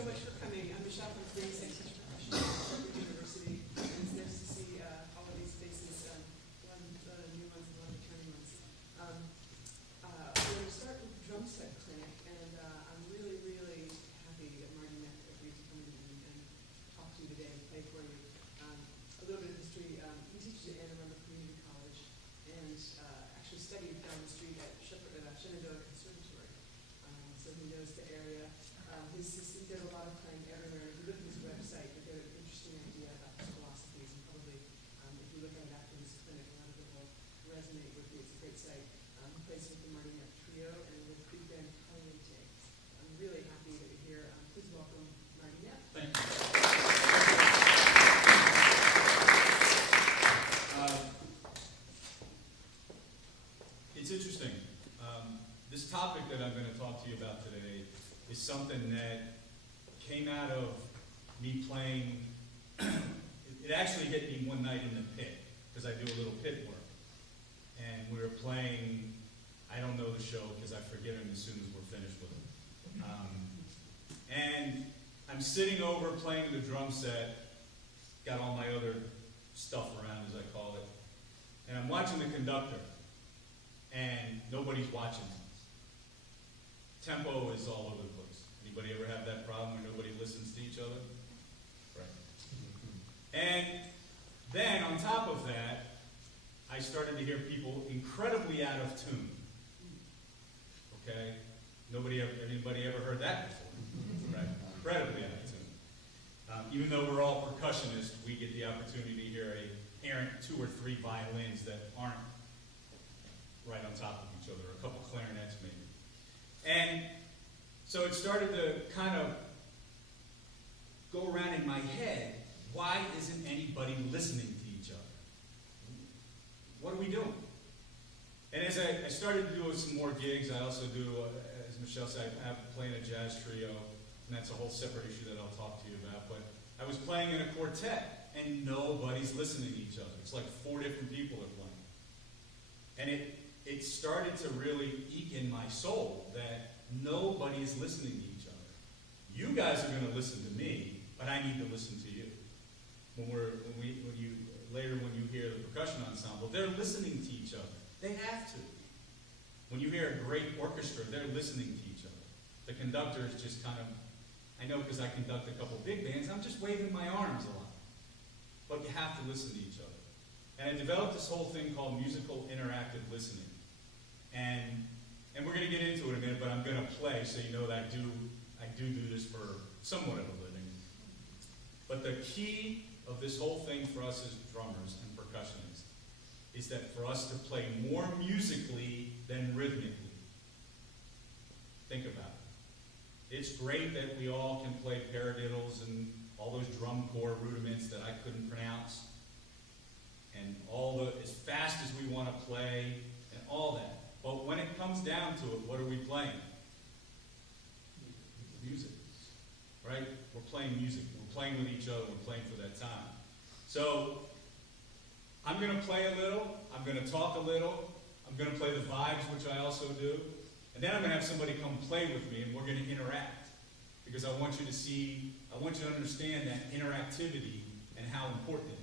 so much for coming. I'm Michelle from Today's Teacher Professional at Harvard University, and it's nice to see all of these faces, one new ones and one returning ones. We're going to start with the drum set clinic, and I'm really, really happy that Marty Neff agreed to come in and talk to you today and play for you. A little bit of history. He teaches at Anne Arundel Community College and actually studied down the street at Shenandoah Conservatory, so he knows the area. He did a lot of playing everywhere. If you look at his website, you get an interesting idea about his philosophies, and probably, if you look at it after this clinic, a lot of it will resonate with you. It's a great site. He plays with the Marty Neff Trio and with Big Band Caliente. I'm really happy that you're here. Please welcome Marty Neff. Thank you. It's interesting. This topic that I'm going to talk to you about today is something that came out of me playing. It actually hit me one night in the pit, because I do a little pit work. And we were playing, I don't know the show because I forget him as soon as we're finished with it. And I'm sitting over playing the drum set, got all my other stuff around, as I call it, and I'm watching the conductor, and nobody's watching me. Tempo is all over the place. Anybody ever have that problem where nobody listens to each other? Right. And then, on top of that, I started to hear people incredibly out of tune. Okay? Anybody ever heard that before? Right? Incredibly out of tune. Even though we're all percussionists, we get the opportunity to hear a errant 2 or 3 violins that aren't right on top of each other, a couple clarinets maybe. And so it started to kind of go around in my head, why isn't anybody listening to each other? What are we doing? And as I started to do some more gigs, I also do, as Michelle said, I play in a jazz trio, and that's a whole separate issue that I'll talk to you about. But I was playing in a quartet, and nobody's listening to each other. It's like 4 different people are playing. And it started to really eke in my soul that nobody is listening to each other. You guys are going to listen to me, but I need to listen to you. When you hear the percussion ensemble, they're listening to each other. They have to. When you hear a great orchestra, they're listening to each other. The conductor is just kind of, I know because I conduct a couple big bands, I'm just waving my arms a lot. But you have to listen to each other. And I developed this whole thing called musical interactive listening. And we're going to get into it in a minute, but I'm going to play so you know that I do this for somewhat of a living. But the key of this whole thing for us as drummers and percussionists is that for us to play more musically than rhythmically. Think about it. It's great that we all can play paradiddles and all those drum corps rudiments that I couldn't pronounce, and as fast as we want to play, and all that. But when it comes down to it, what are we playing? Music, right? We're playing music. We're playing with each other. We're playing for that time. So I'm going to play a little. I'm going to talk a little. I'm going to play the vibes, which I also do. And then I'm going to have somebody come play with me, and we're going to interact. Because I want you to understand that interactivity and how important it is.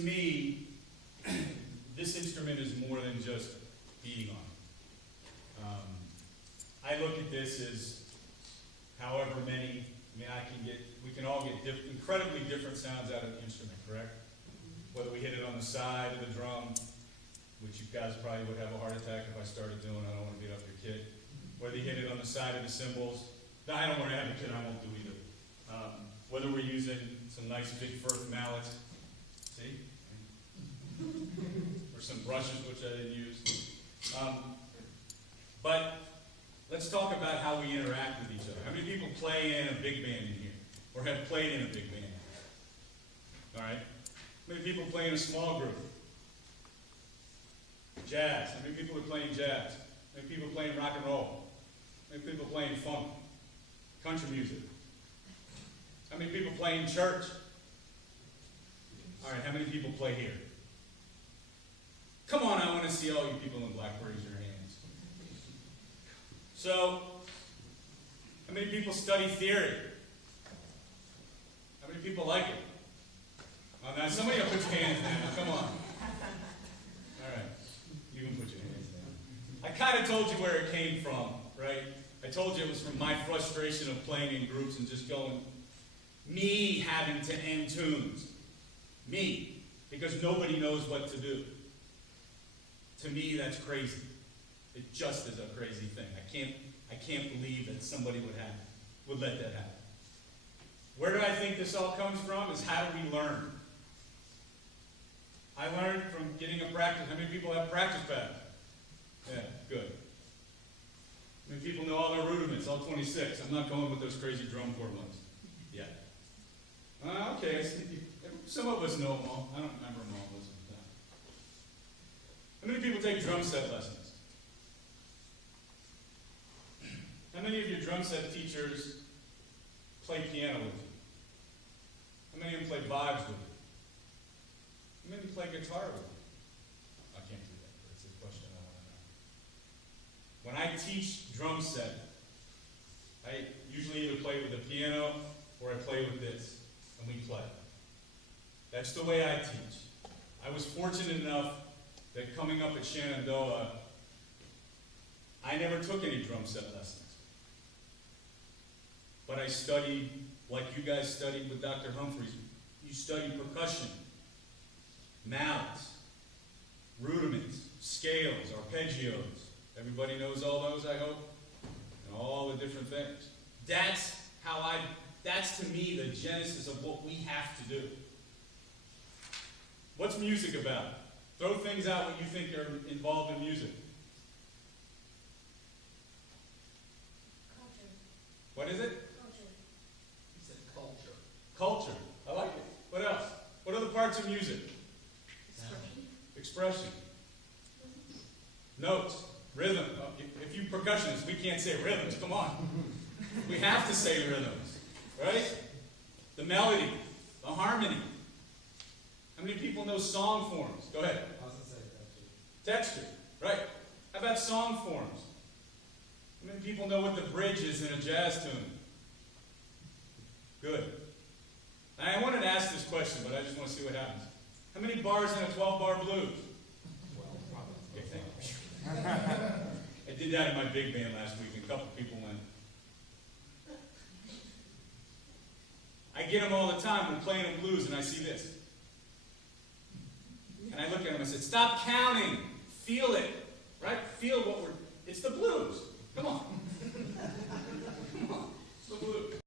To me, this instrument is more than just beating on. I look at this as however many, we can all get incredibly different sounds out of the instrument, correct? Whether we hit it on the side of the drum, which you guys probably would have a heart attack if I started doing, I don't want to beat up your kid. Whether you hit it on the side of the cymbals, no, I don't want to have a kid, I won't do either. Whether we're using some nice big Firth mallets, see? Or some brushes, which I didn't use. But let's talk about how we interact with each other. How many people play in a big band in here? Or have played in a big band? All right? How many people play in a small group? Jazz. How many people are playing jazz? How many people playing rock and roll? How many people playing funk? Country music? How many people play in church? All right, how many people play here? Come on, I want to see all you people in black. Raise your hands. So, how many people study theory? How many people like it? Oh, now somebody will put your hands down. Come on. All right, you can put your hands down. I kind of told you where it came from, right? I told you it was from my frustration of playing in groups and just going, me having to end tunes. Me. Because nobody knows what to do. To me, that's crazy. It just is a crazy thing. I can't believe that somebody would let that happen. Where do I think this all comes from? Is how do we learn? I learned from getting a practice. How many people have practice pads? Yeah, good. How many people know all their rudiments, all 26? I'm not going with those crazy drum corps ones yet. Okay, some of us know them all. I don't remember them all most of the time. How many people take drum set lessons? How many of your drum set teachers play piano with you? How many of them play vibes with you? How many play guitar with you? I can't do that. That's a question I want to know. When I teach drum set, I usually either play with the piano or I play with this, and we play. That's the way I teach. I was fortunate enough that coming up at Shenandoah, I never took any drum set lessons. But I studied, like you guys studied with Dr. Humphreys. You study percussion, mallets, rudiments, scales, arpeggios. Everybody knows all those, I hope? And all the different things. That's to me the genesis of what we have to do. What's music about? Throw things out when you think are involved in music. Culture. What is it? Culture. He said culture. Culture. I like it. What else? What other parts of music? Expression. Expression. Notes. Rhythm. If you percussionists, we can't say rhythms. Come on. We have to say rhythms. Right? The melody. The harmony. How many people know song forms? Go ahead. I was going to say texture. Texture. Right. How about song forms? How many people know what the bridge is in a jazz tune? Good. I wanted to ask this question, but I just want to see what happens. How many bars in a 12-bar blues? Well, probably. Okay, thank you. I did that in my big band last week, and a couple people went. I get them all the time when playing the blues, and I see this. And I look at them and I said, stop counting. Feel it. Right? Feel what it's the blues.